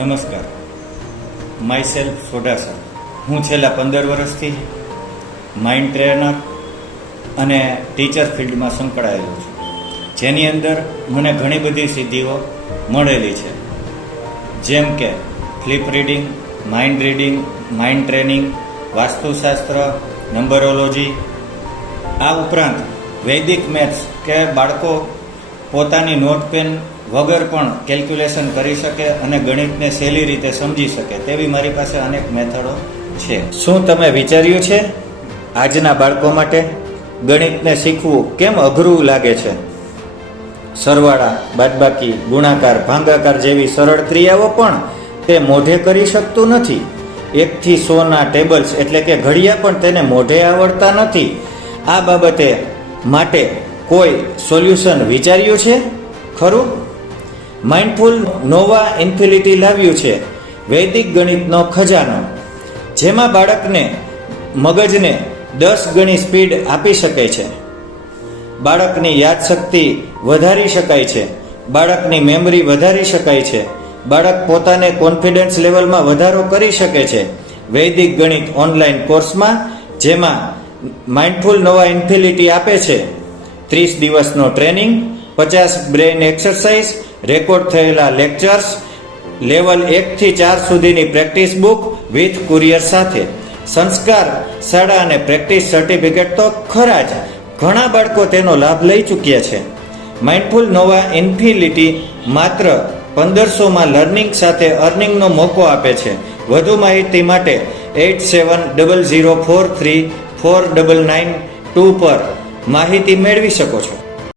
નમસ્કાર. My self સોડાસર હું છેલ્લા પંદર વર્ષથી માઇન્ડ ટ્રેનર અને ટીચર ફિલ્ડમાં સંકળાયેલો છું. જેની અંદર મને ઘણી બધી સિદ્ધિઓ મળેલી છે. જેમ કે flip reading mind reading mind training વાસ્તુશાસ્ત્ર, નંબરોલોજી. આ ઉપરાંત વૈદિક મેથ્સ કે બાળકો પોતાની નોટ પેન વગર પણ કેલ્ક્યુલેશન કરી શકે અને ગણિતને સહેલી રીતે સમજી શકે તેવી મારી પાસે અનેક મેથડો છે. શું તમે વિચાર્યું છે? આજના બાળકો માટે ગણિતને શીખવું કેમ અઘરું લાગે છે? સરવાળા, બાદબાકી, ગુણાકાર, ભાંગાકાર જેવી સરળ ક્રિયાઓ પણ તે મોઢે કરી શકતું નથી. એકથી સોના ટેબલ્સ એટલે કે ઘડિયા પણ તેને મોઢે આવડતા નથી. આ બાબતે માટે કોઈ સોલ્યુશન વિચાર્યું છે? ખરું? માઇન્ડફુલ નોવા ઇન્ફિનિટી લાવ્યું છે, વૈદિક ગણિતનો ખજાનો, જેમાં બાળકને, મગજને દસ ગણી સ્પીડ આપી શકે છે. બાળકની યાદશક્તિ વધારી શકાય છે, બાળકની મેમરી વધારી શકાય છે, બાળક પોતાને કોન્ફિડન્સ લેવલમાં વધારો કરી શકે છે. વૈદિક ગણિત ઓનલાઈન કોર્સમાં, જેમાં માઇન્ડફુલ નવા ઇન્ફિલિટી આપે છે. ત્રીસ દિવસનો ટ્રેનિંગ પચાસ બ્રેઇન એક્સરસાઇઝ, રેકોર્ડ થયેલા લેક્ચર્સ, લેવલ એકથી ચાર સુધીની પ્રેક્ટિસ બુક વિથ કુરિયર સાથે. સંસ્કાર, શાળા અને પ્રેક્ટિસ સર્ટિફિકેટ તો ખરા જ. ઘણા બાળકો તેનો લાભ લઈ ચૂક્યા છે. માઇન્ડફુલ નોવા ઇન્ફિલિટી માત્ર પંદરસોમાં લર્નિંગ સાથે અર્નિંગનો મોકો આપે છે. વધુ માહિતી માટે eight seven double zero four three four double nine two પર માહિતી મેળવી શકો છો.